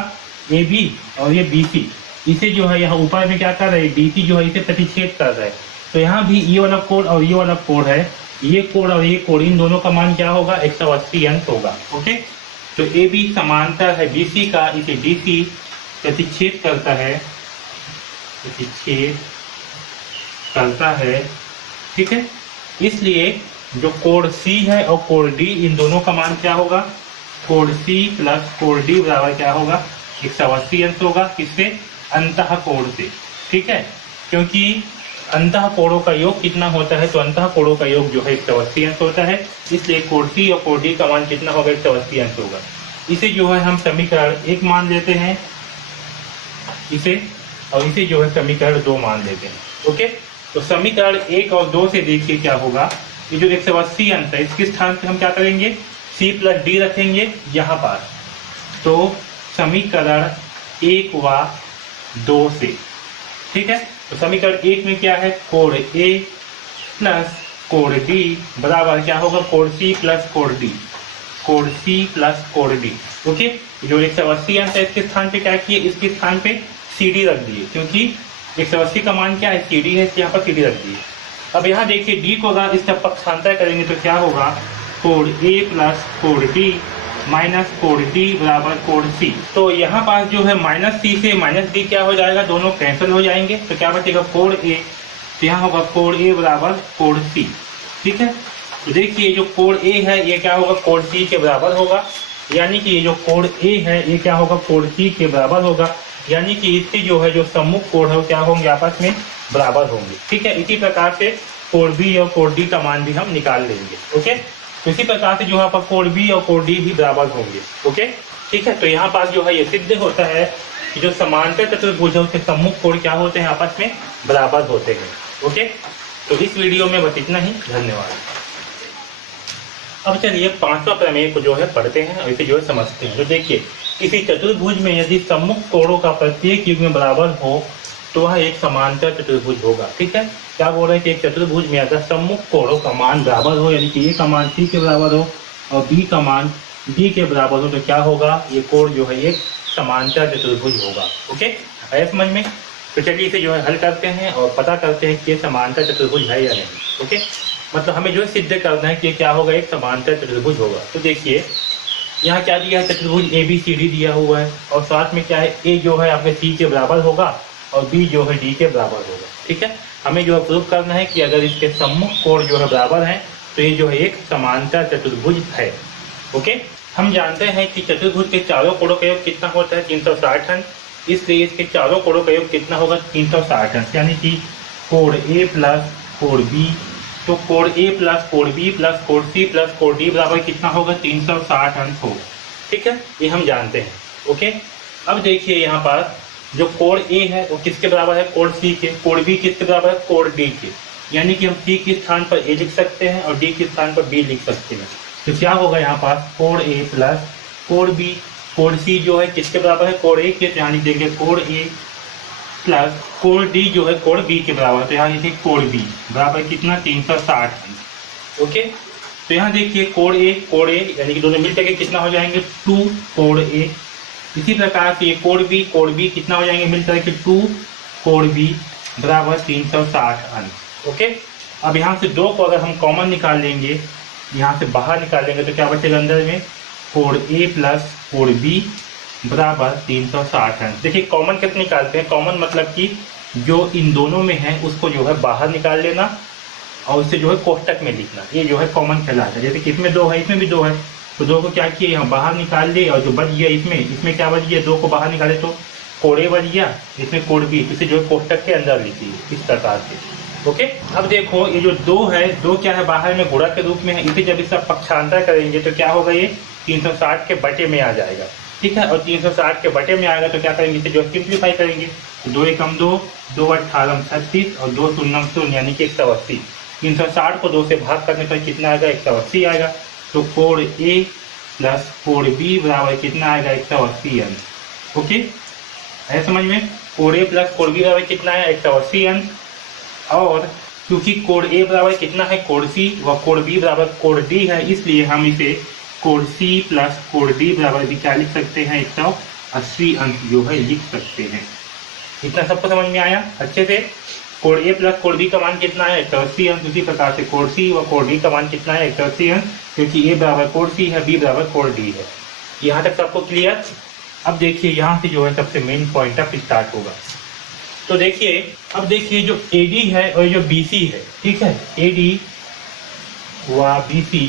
ए बी और ये बीसी, इसे जो है यहाँ ऊपर में क्या कर रहा है, डीसी जो है इसे प्रतिच्छेद कर रहा है। तो यहाँ भी ये वाला कोण और ये वाला कोण है, ये कोण और ये कोण, इन दोनों का मान क्या होगा, 180 अंश होगा। ओके, तो ए बी समांतर है बीसी का, इसे डीसी प्रतिच्छेद करता है, प्रतिच्छेद करता है। ठीक है, इसलिए जो कोण सी है और कोण डी, इन दोनों का मान क्या होगा, कोण सी प्लस कोण डी बराबर क्या होगा, 180 अंश होगा, किससे, अंतः कोण से। ठीक है, क्योंकि अंतः कोणों का योग कितना होता है, तो अंतः कोणों का योग जो है 180 अंश होता है, इसलिए कोण सी और कोण डी का मान कितना होगा, 180 अंश होगा। इसे जो है हम समीकरण 1 मान लेते हैं, इसे और इसे जो है समीकरण 2 मान लेते हैं। ओके, तो समीकरण 1 और 2 से देखिए क्या होगा। ये जो 180 अंक है इसके स्थान पे हम क्या करेंगे, c प्लस डी रखेंगे यहाँ पर। तो समीकरण 1 व 2 से, ठीक है, तो समीकरण 1 में क्या है, कोण A प्लस कोण D बराबर क्या होगा, कोण C प्लस कोण D, कोण C प्लस कोण D। ओके, जो 180 अंक है इसके स्थान पे क्या किए, इसके स्थान पे CD रख दिए, क्योंकि 180 का मान क्या है, CD है, यहाँ पर CD रख दिए। अब यहाँ देखिए D को अगर इसका पक्षांतर करेंगे तो क्या होगा, कोण A प्लस कोण D माइनस कोण D बराबर कोण C। तो यहाँ पास जो है माइनस C से माइनस D क्या हो जाएगा, दोनों कैंसिल हो जाएंगे, तो क्या बचेगा कोण A, तो यहाँ होगा कोण A बराबर कोण C। ठीक है, तो देखिए जो कोण A है ये क्या होगा, कोण C के बराबर होगा, यानी कि ये जो कोण A है ये क्या होगा, कोण C के बराबर होगा, यानी कि इसके जो है जो सम्मुख कोण है वो क्या होंगे, आपस में बराबर होंगे। ठीक है, इसी प्रकार से कोण B और कोण D का मान भी हम निकाल लेंगे। ओके, तो इसी प्रकार से जो है पर कोण B और कोण D भी बराबर होंगे। ओके, ठीक है, तो यहाँ पास जो है ये सिद्ध होता है कि जो समांतर चतुर्भुज है उसके सम्मुख कोण क्या होते हैं, आपस में बराबर होते हैं। ओके, तो इस वीडियो में बस इतना ही, धन्यवाद। अब चलिए पांचवा प्रमेय को जो है पढ़ते हैं और इसे जो है समझते हैं। तो देखिए किसी चतुर्भुज में यदि सम्मुख कोणों का प्रत्येक युग्म बराबर हो तो वह एक समांतर चतुर्भुज होगा। ठीक है, क्या बोल रहे हैं कि एक चतुर्भुज में अगर सम्मुख कोणों का मान बराबर हो, यानी कि A का मान C के बराबर हो और B का मान D के बराबर हो, तो क्या होगा, ये कोण जो है एक समांतर चतुर्भुज होगा। ओके, आया समझ में। तो चलिए इसे जो है हल करते हैं और पता करते हैं कि ये समांतर चतुर्भुज है या नहीं। ओके, मतलब हमें जो है सिद्ध करना है कि ये क्या होगा, एक समांतर चतुर्भुज होगा। तो देखिए यहाँ क्या दिया है, चतुर्भुज ABCD दिया हुआ है और साथ में क्या है, A जो है आपके C के बराबर होगा और B जो है D के बराबर होगा। ठीक है, हमें जो है प्रूव करना है कि अगर इसके सम्मुख कोण जो है बराबर हैं तो ये जो है एक समांतर चतुर्भुज है। ओके, हम जानते हैं कि चतुर्भुज के चारों कोणों का योग कितना होता है, 360 अंश, इसलिए इसके चारों कोणों का योग कितना होगा, 360 अंश, यानी कि कोण A प्लस कोण B, तो कोण A प्लस कोण B प्लस कोण C प्लस कोण D बराबर कितना होगा, 360 अंश होगा। ठीक है, ये हम जानते हैं। ओके, अब देखिए यहाँ पर जो कोण A है वो किसके बराबर है, कोण C के, कोण B किसके बराबर है, कोण D के, यानी कि हम C के स्थान पर A लिख सकते हैं और D के स्थान पर B लिख सकते हैं। तो क्या होगा यहाँ पास, कोण A प्लस कोण B, कोण C जो है किसके बराबर है, कोण A के, तो यहाँ लिख देंगे कोण A प्लस कोण D जो है कोण B के बराबर, तो यहाँ लिखिए कोण B बराबर कितना, 360। ओके, तो यहाँ देखिए कोण A यानी कि दोनों मिलकर के कितना हो जाएंगे, 2 कोण A। इसी प्रकार से कोण B कितना हो जाएंगे, मिलकर के 2 कोण B बराबर 360 अंश। ओके, अब यहाँ से 2 को अगर हम कॉमन निकाल लेंगे, यहाँ से बाहर निकाल लेंगे तो क्या बचेगा अंदर में, कोण A प्लस कोण B बराबर 360 अंश। देखिए कॉमन कैसे निकालते हैं, कॉमन मतलब कि जो इन दोनों में है उसको जो है बाहर निकाल लेना और उसे जो है कोष्टक में लिखना, ये जो है कॉमन कहलाता है। जैसे कि इसमें 2 है, इसमें भी 2 है, तो 2 को क्या किए, यहाँ बाहर निकाल लिए और जो बच गया इसमें क्या बच गया, 2 को बाहर निकाले तो कोण A बच गया, इसमें कोण B, इसे जो है कोष्टक के अंदर लिखिए इस प्रकार से। ओके, अब देखो ये जो 2 है, 2 क्या है, बाहर में गुणा के रूप में है, इसे जब इसका पक्षांतर करेंगे तो क्या होगा, ये 360 के बटे में आ जाएगा। ठीक है, और 360 के बटे में आएगा तो क्या करेंगे, इसे जो सिंप्लीफाई करेंगे, 2 एकम 2, 2 18 36 और 2 शून्यम 0 यानी कि 180। 360 को 2 से भाग करने पर कितना आएगा, 180 आएगा। तो कोण A प्लस कोण B बराबर कितना आएगा, 180 अंश। ओके, है समझ में, कोण A प्लस कोण B बराबर कितना है, 180 अंश। और क्योंकि कोण A बराबर कितना है, कोण C, व कोण B बराबर कोण D है, इसलिए हम इसे कोण C प्लस कोण D बराबर भी क्या लिख सकते हैं, 180 अंश जो है लिख सकते हैं। इतना सबको समझ में आया अच्छे से। कोण A प्लस कोण B का मान कितना है, 180 अंश। उसी प्रकार से कोण C व कोण D का मान कितना है, 180 अंश, क्योंकि A बराबर कोण C है, B बराबर कोण D है। यहाँ तक सबको क्लियर। अब देखिए यहाँ से जो है सबसे मेन पॉइंट अप स्टार्ट होगा। तो देखिए अब देखिए जो AD है और जो BC है, ठीक है, AD व BC,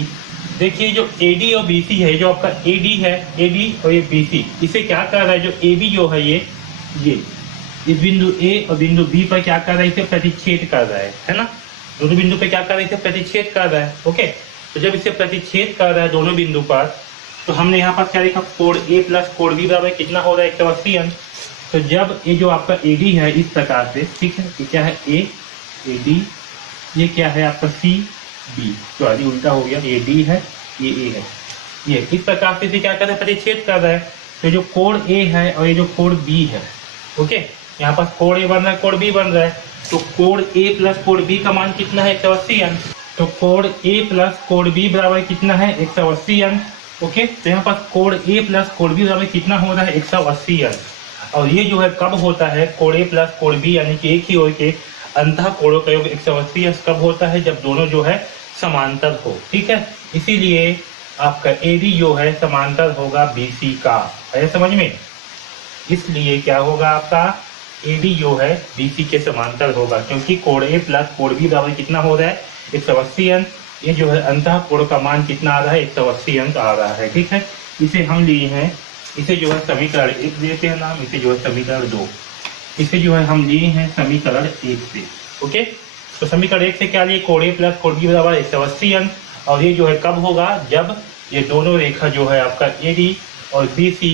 देखिए जो AD और BC है, जो आपका AD है, AD और ये BC, इसे क्या कर रहा है, जो AB जो है ये इस बिंदु A और बिंदु B पर क्या कर रहा है, इसे प्रतिच्छेद कर रहा है ना, दोनों बिंदु पे क्या कर रहा है, इसे प्रतिच्छेद कर रहा है। ओके, तो जब इसे प्रतिच्छेद कर रहा है दोनों बिंदु पर, तो हमने यहाँ पर क्या लिखा, कोण A प्लस कोण B बराबर कितना हो रहा है, 180 अंश। तो जब ये जो आपका एडी है इस प्रकार से, ठीक है, ये क्या है एडी, ये क्या है आपका सी बी, सॉरी उल्टा हो गया, ए डी है, ये ए है, ये इस प्रकार से क्या कर रहा है, प्रतिच्छेद कर रहा है। तो जो कोण ए है और ये जो कोण बी है, ओके, यहाँ पर कोण ए बन रहा है, कोण बी बन रहा है, तो कोण ए प्लस कोण बी का मान कितना है, 180 अंश। तो कोण ए प्लस कोण बी बराबर कितना है, 180 अंश। ओके, तो यहाँ पर कोण ए प्लस कोण बी बराबर कितना हो रहा है, 180 अंश। और ये जो है कब होता है, कोण ए प्लस कोण बी यानी कि एक ही ओर के अंतः कोणों का योग 180 अंश कब होता है, जब दोनों जो है समांतर हो, ठीक है। इसीलिए आपका एडी जो है समांतर होगा बीसी का, है समझ में। इसलिए क्या होगा आपका एडी जो है बीसी के समांतर होगा, क्योंकि कोण ए प्लस कोण बी बराबर कितना हो रहा है, 180 अंश। ये जो है अंतः कोण का मान कितना आ रहा है, 180 अंश आ रहा है, ठीक है। इसे हम लिए हैं, इसे जो है समीकरण 1 देते हैं नाम, इसे जो है समीकरण 2, इसे जो है हम लिए हैं समीकरण 1 से। ओके, तो समीकरण 1 से क्या लिए, कोण ए प्लस कोण बी बराबर 180 अंश। और ये जो है कब होगा, जब ये दोनों रेखा जो है आपका एडी और बीसी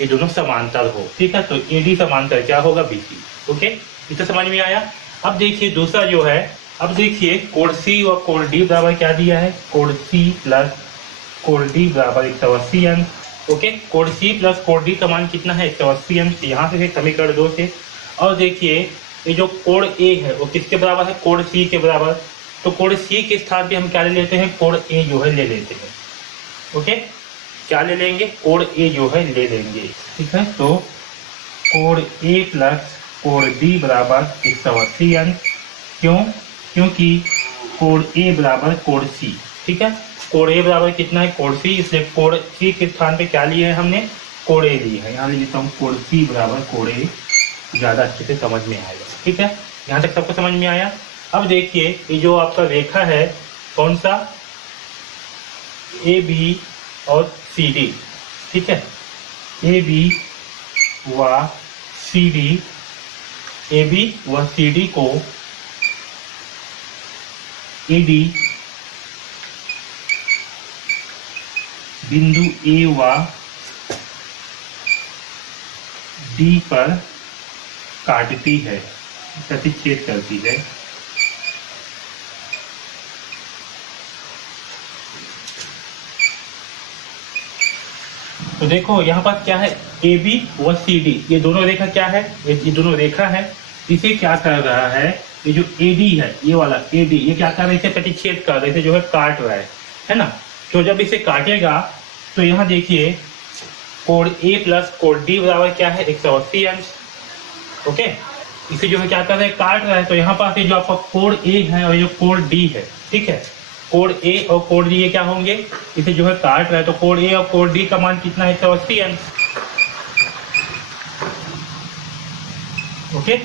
ये दोनों समांतर हो, ठीक है। तो एडी समांतर क्या होगा, बीसी। ओके, इसे समझ में आया। अब देखिए दूसरा जो है, अब देखिए कोण सी और कोण डी बराबर क्या दिया है, कोण सी प्लस कोण डी बराबर 180 अंश। ओके, कोण सी प्लस कोण डी का मान कितना है, 180 अंश, यहाँ से समीकरण 2 से। और देखिए ये जो कोण ए है वो किसके बराबर है, कोण सी के बराबर। तो कोण सी के स्थान पे हम क्या ले लेते हैं, कोण ए जो है ले लेते हैं। ओके, क्या ले लेंगे, कोण ए जो है ले लेंगे, ठीक है। तो कोण ए प्लस कोण डी बराबर 180 अंश। क्यों, क्योंकि कोण ए बराबर कोण सी, ठीक है। कोण ए बराबर कितना है, कोण सी, इसलिए कोण सी के स्थान पे क्या लिए है हमने, कोण ए लिए है। यहाँ ले लेता हूँ कोण सी बराबर कोण ए, ज़्यादा अच्छे से समझ में आएगा, ठीक है। यहाँ तक सबको समझ में आया। अब देखिए ये जो आपका रेखा है कौन सा, ए बी और सी डी, ठीक है। ए बी व सी डी, ए बी व सी डी को ए डी बिंदु ए व डी पर काटती है, प्रतिच्छेद करती है। तो देखो यहाँ पर क्या है, ए बी व सी डी, ये दोनों रेखा क्या है, ये दोनों रेखा है। इसे क्या कर रहा है, ये जो ए डी है, ये वाला ए डी, ये क्या कर रहे थे, प्रतिच्छेद कर रहे थे, जो है काट रहा है ना। तो जब इसे काटेगा तो यहाँ देखिए कोण ए प्लस कोण डी बराबर क्या है, 180 अंश। ओके, इसे जो है क्या कर रहा है, काट रहा है। तो यहाँ पास ये जो आपका कोण ए है और ये जो कोण डी है, ठीक है, कोण ए और कोण डी ये क्या होंगे, इसे जो है काट रहा है। तो कोण ए और कोण डी का मान कितना है, 180 अंश। ओके,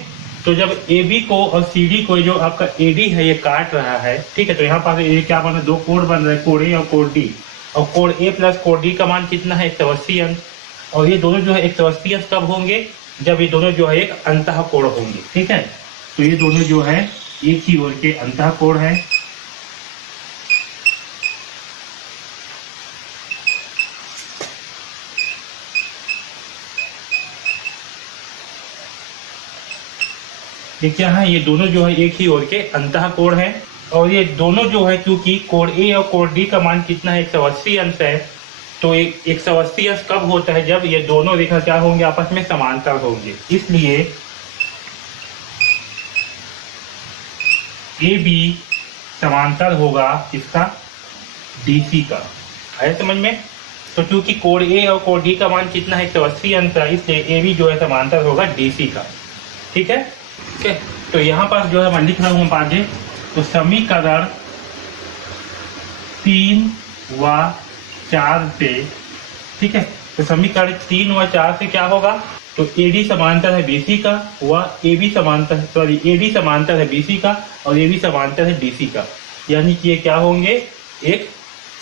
तो जब ए बी को और सी डी को जो आपका ए डी है ये काट रहा है, ठीक है, तो यहाँ पास ये क्या बन रहा है, दो कोण बन रहा है, कोण ए और कोण डी। और कोण ए प्लस कोण डी का मान कितना है, 180 अंश। और ये दोनों जो है 180 अंश कब होंगे, जब ये दोनों जो है एक अंतः कोण होंगे, ठीक है। तो ये दोनों जो है एक ही ओर के अंतः कोण है। ये क्या है, ये दोनों जो है एक ही ओर के अंतः कोण है। और ये दोनों जो है क्योंकि कोण ए और कोण डी का मान कितना है, 180 अंश है। तो 180 अंश कब होता है, जब ये दोनों रेखा क्या होंगे, आपस में समांतर होंगे। इसलिए ए बी समांतर होगा इसका डीसी का, है समझ में। तो क्योंकि कोण ए और कोण डी का मान कितना है, 180 अंश है, इसलिए ए बी जो है समांतर होगा डीसी का, ठीक है। ठीक है, तो यहाँ पर जो है मैं लिख रहा हूँ आगे, तो समीकरण 3 व 4 से, ठीक है, तो समीकरण 3 व 4 से क्या होगा, तो एडी समांतर है बीसी का, व ए बी समांतर, सॉरी एडी समांतर है बीसी का और ए बी समांतर है डीसी का। यानी कि ये क्या होंगे, एक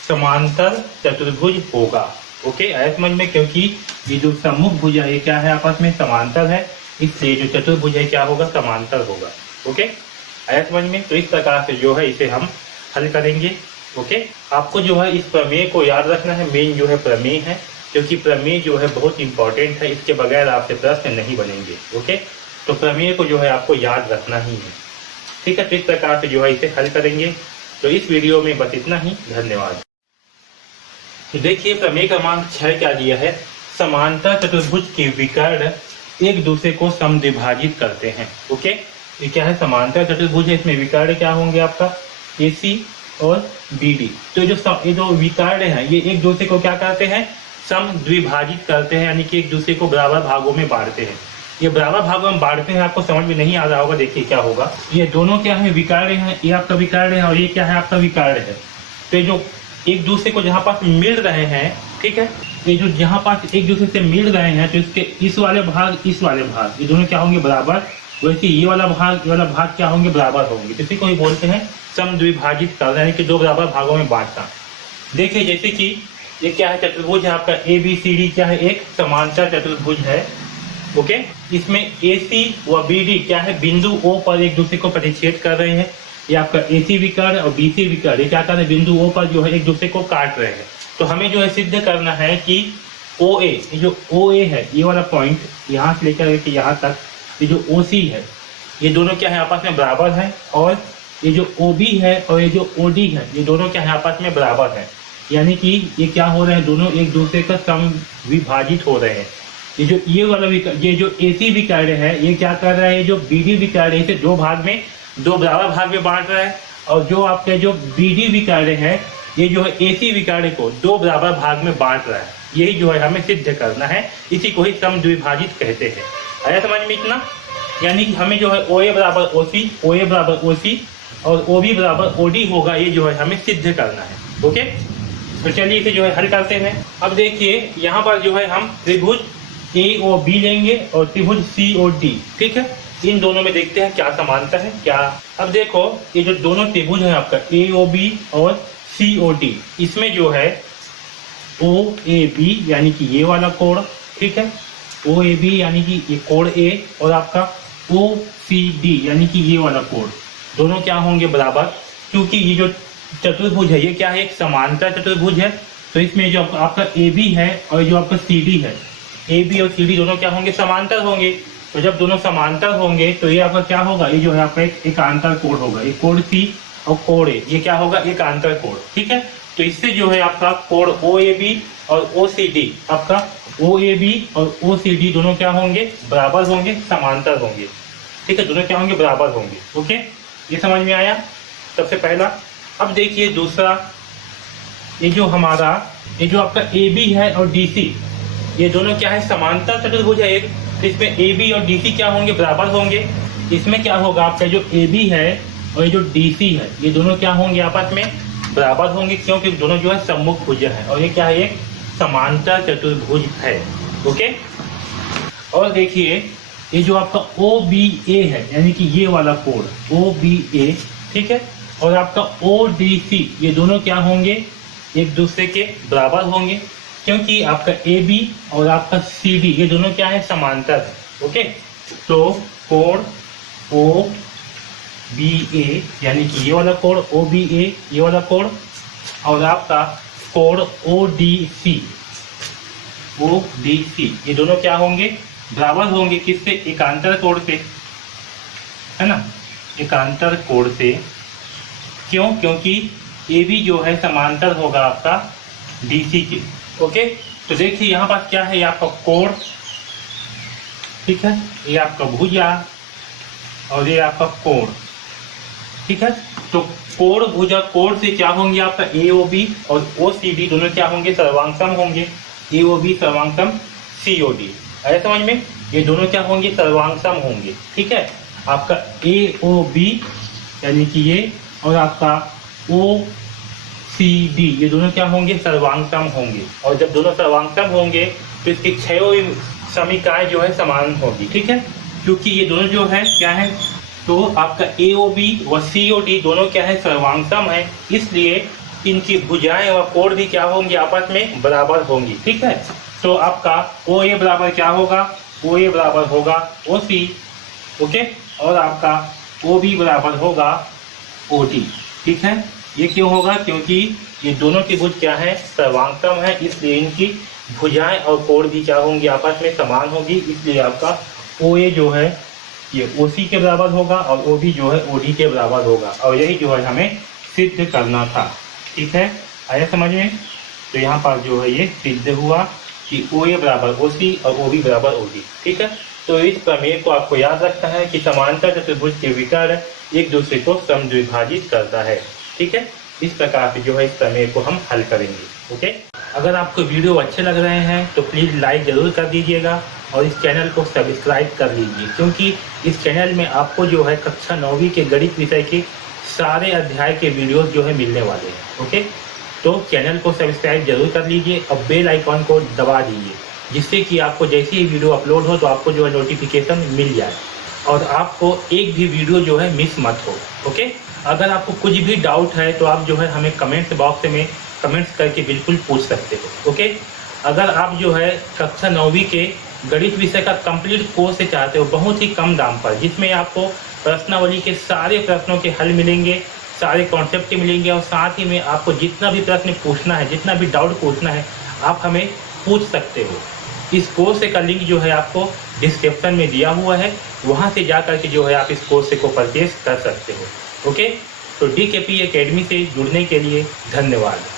समांतर चतुर्भुज होगा। ओके, आया समझ में, क्योंकि ये जो सम्मुख भुज है ये क्या है, आपस में समांतर है, इसलिए जो चतुर्भुज है क्या होगा, समांतर होगा। ओके, आया समझ में। तो इस प्रकार से जो है इसे हम हल करेंगे। ओके, आपको जो है इस प्रमेय को याद रखना है, मेन जो है प्रमेय है, क्योंकि प्रमेय जो है बहुत इंपॉर्टेंट है, इसके बगैर आपसे प्रश्न नहीं बनेंगे। ओके, तो प्रमेय को जो है आपको याद रखना ही है। ठीक है, तो इस प्रकार से जो है इसे हल करेंगे। तो इस वीडियो में बस इतना ही, धन्यवाद। तो देखिए प्रमेय क्रमांक 6 क्या दिया है, समांतर चतुर्भुज के विकर्ण एक दूसरे को समद्विभाजित करते हैं। ओके, ये क्या है, समांतर चतुर्भुज है, इसमें विकर्ण क्या होंगे आपका AC और BD। तो ये जो विकर्ण है ये एक दूसरे को क्या करते हैं, समद्विभाजित करते हैं, यानी कि एक दूसरे को बराबर भागों में बांटते हैं। ये बराबर भागों में बांटते हैं, आपको समझ में नहीं आ रहा होगा, देखिए क्या होगा। ये दोनों क्या है, विकर्ण है, ये आपका विकर्ण है और ये क्या है, आपका विकर्ण है। तो ये जो एक दूसरे को जहाँ पास मिल रहे हैं, ठीक है, ये जो जहाँ पास एक दूसरे से मिल रहे हैं, तो इसके इस वाले भाग इस वाले भाग ये दोनों क्या होंगे, बराबर। वैसे ये वाला भाग क्या होंगे, बराबर होंगे। इसी को ही बोलते हैं समद्विभाजित कर, यानी कि दो बराबर भागों में बांटना। देखिए जैसे कि ये क्या है, चतुर्भुज है आपका ABCD, क्या है, एक समांतर चतुर्भुज है। ओके, इसमें AC व BD क्या है, बिंदु O पर एक दूसरे को प्रतिच्छेद कर रहे हैं। ये आपका AC विकर्ण और BC विकर्ण ये क्या कर रहे हैं, बिंदु O पर जो है एक दूसरे को काट रहे हैं। तो हमें जो है सिद्ध करना है कि OA, ये जो OA है, ये वाला पॉइंट यहाँ से लेकर के यहाँ तक, ये जो OC है, ये दोनों क्या है, आपस में बराबर है। और ये जो OB है और ये जो OD है, ये दोनों क्या है, आपस में बराबर है। यानी कि ये क्या हो रहे हैं, दोनों एक दूसरे का समविभाजित हो रहे हैं। ये वाला ये जो AC विकर्ण है, ये क्या कर रहा है, ये जो BD विकर्ण है, इसे दो बराबर भाग में बांट रहा है। और जो आपके जो BD विकर्ण है, ये जो है AC विकर्ण को दो बराबर भाग में बांट रहा है। यही जो है हमें सिद्ध करना है, इसी को ही समद्विभाजित कहते हैं। आया समझ में इतना? यानी कि हमें जो है OA बराबर OC, OA बराबर OC और OB बराबर OD होगा, ये जो है हमें सिद्ध करना है। ओके, तो चलिए इसे जो है हल करते हैं। अब देखिए यहाँ पर जो है हम त्रिभुज AOB लेंगे और त्रिभुज COD, ठीक है। इन दोनों में देखते हैं क्या समानता है क्या। अब देखो ये जो दोनों त्रिभुज है आपका AOB और COD, इसमें जो है OAB यानी कि ये वाला कोण, ठीक है, OAB यानी कि ये कोण A और आपका OCD यानी कि ये वाला कोण, दोनों क्या होंगे, बराबर। क्योंकि ये जो चतुर्भुज है ये क्या है, एक समांतर चतुर्भुज है। तो इसमें जो आपका AB है और जो आपका CD है, AB और CD दोनों क्या होंगे, समांतर होंगे। तो जब दोनों समांतर होंगे तो ये आपका क्या होगा, ये जो है आपका एक आंतर कोण होगा। एक कोण C और कोण A, ये क्या होगा, एक आंतर कोण, ठीक है। तो इससे जो है आपका कोण OAB और OCD, आपका OAB और OCD दोनों क्या होंगे, बराबर होंगे, समांतर होंगे, ठीक है, दोनों क्या होंगे, बराबर होंगे। ओके, ये समझ में आया सबसे पहला। अब देखिए दूसरा, ये जो हमारा ये जो आपका AB है और DC, ये दोनों क्या है, समांतर चतुर्भुज है एक। तो इसमें AB और DC क्या होंगे, बराबर होंगे। इसमें क्या होगा, आपका जो AB है और ये जो DC है, ये दोनों क्या होंगे, आपस में बराबर होंगे, क्योंकि दोनों जो है सम्मुख भुज है और ये क्या है, एक समांतर चतुर्भुज है। ओके, और देखिए ये जो आपका OBA है यानी कि ये वाला कोण OBA, ठीक है, और आपका ODC, ये दोनों क्या होंगे, एक दूसरे के बराबर होंगे, क्योंकि आपका AB और आपका CD ये दोनों क्या है, समांतर है। ओके, तो कोण OBA यानी कि ये वाला कोण OBA, ये वाला कोण, और आपका कोण ODC ये दोनों क्या होंगे, बराबर होंगे। किससे, एकांतर कोण से, है ना, एकांतर कोण से। क्यों, क्योंकि AB जो है समांतर होगा आपका DC के। ओके, तो देखिए यहाँ पर क्या है, ये आपका कोण, ठीक है, ये आपका भुजा और ये आपका कोण, ठीक है। तो कोण भुजा कोण से क्या होंगे, आपका AOB और OCD दोनों क्या होंगे, सर्वांगसम होंगे। AOB सर्वांगसम COD, आया समझ में, ये दोनों क्या होंगे, सर्वांगसम होंगे, ठीक है। आपका AOB यानी कि ये और आपका OCD ये दोनों क्या होंगे, सर्वांगसम होंगे। और जब दोनों सर्वांगसम होंगे तो इसकी क्षयों समीकाएं जो है समान होगी, ठीक है, क्योंकि ये दोनों जो है क्या है, तो आपका AOB व COD दोनों क्या है, सर्वांगसम है, इसलिए इनकी भुजाएं व कोण भी क्या होंगी, आपस में बराबर होंगी, ठीक है। तो आपका OA बराबर क्या होगा, OA बराबर होगा OC, ओके, और आपका OB बराबर होगा OD, ठीक है। ये क्यों होगा, क्योंकि ये दोनों त्रिभुज क्या है, सर्वांगसम है, इसलिए इनकी भुजाएं और कोण भी क्या होंगी, आपस में समान होगी, इसलिए आपका ओ ए जो है ये ओ सी के बराबर होगा और ओ बी जो है ओ डी के बराबर होगा। और यही जो है हमें सिद्ध करना था। ठीक है, आया समझ में? तो यहाँ पर जो है ये सिद्ध हुआ कि ओ ए बराबर ओ सी और ओ बी बराबर ओ डी। ठीक है, तो इस प्रमेय को आपको याद रखना है कि समांतर चतुर्भुज के विकर्ण एक दूसरे को समद्विभाजित करता है। ठीक है, इस प्रकार से जो है इस प्रमेय को हम हल करेंगे। ओके, अगर आपको वीडियो अच्छे लग रहे हैं तो प्लीज़ लाइक ज़रूर कर दीजिएगा और इस चैनल को सब्सक्राइब कर लीजिए, क्योंकि इस चैनल में आपको जो है कक्षा 9वीं के गणित विषय के सारे अध्याय के वीडियोस जो है मिलने वाले हैं। ओके, तो चैनल को सब्सक्राइब जरूर कर लीजिए और बेल आइकॉन को दबा दीजिए, जिससे कि आपको जैसे ही वीडियो अपलोड हो तो आपको जो है नोटिफिकेशन मिल जाए और आपको एक भी वीडियो जो है मिस मत हो। ओके, अगर आपको कुछ भी डाउट है तो आप जो है हमें कमेंट बॉक्स में कमेंट्स करके बिल्कुल पूछ सकते हो। ओके, अगर आप जो है कक्षा 9वीं के गणित विषय का कंप्लीट कोर्स चाहते हो बहुत ही कम दाम पर, जिसमें आपको प्रश्नावली के सारे प्रश्नों के हल मिलेंगे, सारे कॉन्सेप्ट मिलेंगे और साथ ही में आपको जितना भी प्रश्न पूछना है, जितना भी डाउट पूछना है, आप हमें पूछ सकते हो। इस कोर्स का लिंक जो है आपको डिस्क्रिप्शन में दिया हुआ है, वहाँ से जा करके जो है आप इस कोर्स को परचेज कर सकते हो। ओके, तो DKP एकेडमी से जुड़ने के लिए धन्यवाद।